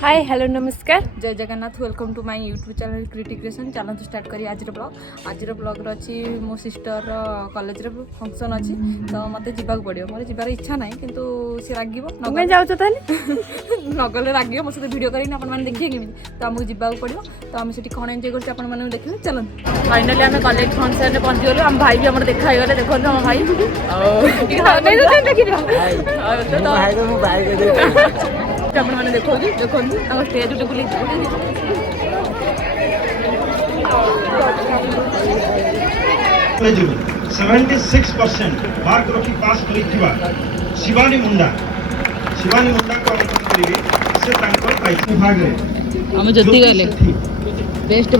हाय hello नमस्कार जय Jagannath welcome to my YouTube channel Kriti creation channel तो स्टार्ट करी आज ब्लॉग अच्छी मो सिस्टर कॉलेज रे फंक्शन अच्छी तो मत जावाक पड़ो मोर जीवार इच्छा ना किंतु सी रागिब नगले रागिब मो सहित वीडियो करेंगे आपने देखिए केमी तो आमको जावाक पड़ो तो आम से कौन एंजॉय करते आपने देखिए चलो फाइनाली आम कॉलेज फंक्शन में पहुँचीगलु आम भाई भी आम देखा गले देखो आम भाई आपने देखो देखो स्टेज उठे बुले 76% मार्क रखी पास करिथिबा शिवानी मुंडा को आमंत्रण करिवे से तांकर प्राइज विभाग रे हम जति गले बेस्ट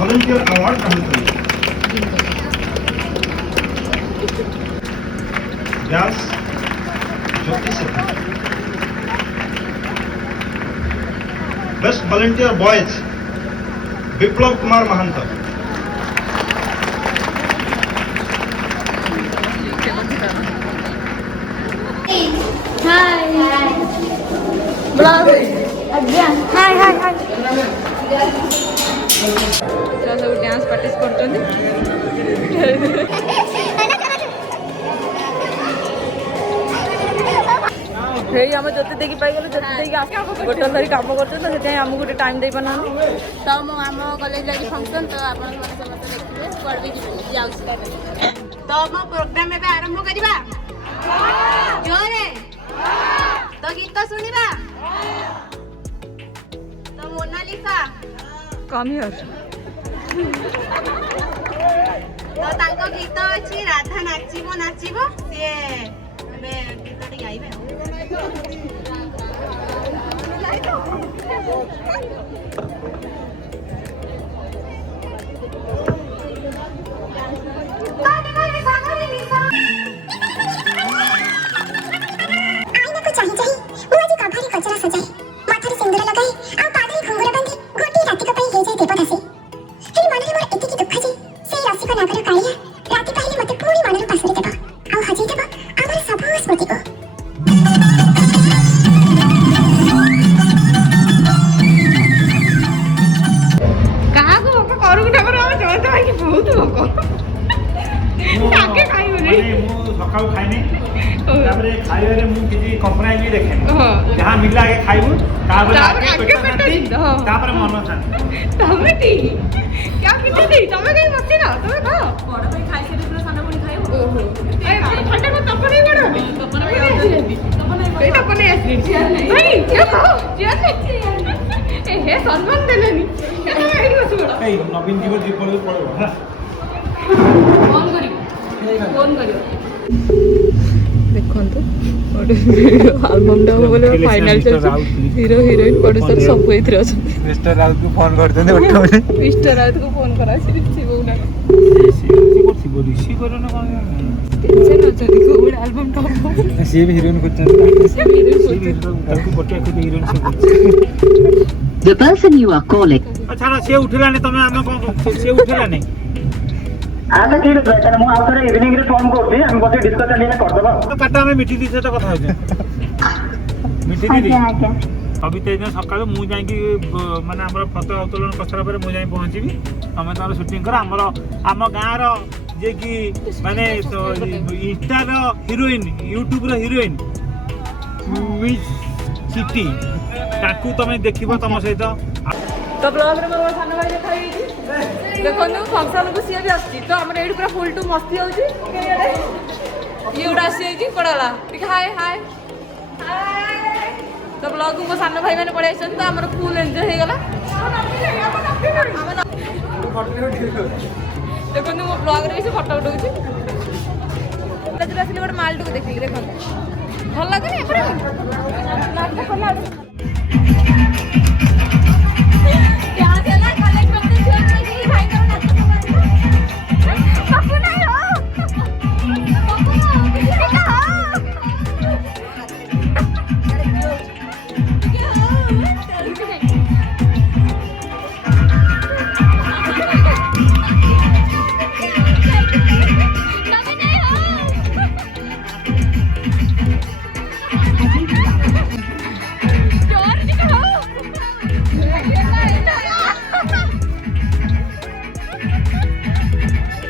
वॉलंटियर अवार्ड ग्रहण करिवे व्यास ज्योति सेठी बेस्ट वॉलंटियर बॉयज विप्लव कुमार महंत सब डांस प्रैक्टिस करते आम जते देखी पाइगलु जते गोटे धरी कम कर आमको गोटे टाइम दे पाना तो आम कॉलेज लगी फंक्शन तो आप देखिए तो मो प्रोग्राम एबे आरंभ करिबा जोरे तो गीत सुनिबा तो मोनालिसा कम हियर तो तांको गीत अछि राधा नाचिबो से एबे गीतटी गाइबे जहाँ मिला के खाइबू तापर मन शांति तमे ठीक क्या किते दे तमे कहीं बसि ना तमे खाओ बड़ भाई खाइ से पूरा साना बणी खाइबो ओहो ए ठंडा को तपने बड़ तपने तपने आसी भाई क्या खाओ चेयर नहीं ए हे सम्मान देलेनी ए एडी बस बड़ ए नवीन जीव जीव पड़ो फोन करियो देखंतु आल्बम डा बोले फाइनल चल हीरो हीरोइन प्रोड्यूसर सब एथरे अछि मिस्टर राउत को फोन करते ने उठो मिस्टर राउत को फोन करा सी रिसीव ना रिसीव करो ना टेंशन न चली को एल्बम टॉप सी भी हीरोइन को ताको पटिया को हीरोइन से The person you are calling अच्छा ना से उठला ने तमे हम कोन से उठला ने आगे ठीक है सर मु आउ थरे इवनिंग रे फोन करबी हम बसे डिस्कशन लेने कर देबा तो काटा में मिठी दी से तो कथा हो जाए मिठी दी आज्ञा अभी तेज सकाळ मु जाई कि माने हमर फोटो उत्तोलन कसरा पर मु जाई पहुंचीबी हमें तार शूटिंग कर हमर आम गां रो जे कि माने इंस्टा रो हीरोइन यूट्यूब रो हीरोइन मिस सिटी ताकू तमे देखिबो तम सहित तो ब्लॉग रे मोर सानो भाई देखा देखो फंक्शन को सी भी आसी तो आम ये पूरा फुल टू मस्ती होची ये उड़ा आसी पड़ाला हाय हाय तो ब्लॉग को सानो भाई मैंने पढ़ाई तो आम फुल एंजॉय हो गला देखो मो ब्लॉग रे फोटो उठाऊँ गोटे माल टू देखिए देखो भल लगे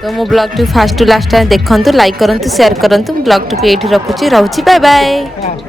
तो मो ब्लॉग टू फास्ट टू लास्ट देखंतु लाइक करंतु शेयर करंतु ब्लॉग टू एठी रखुची रहउची बाय बाय।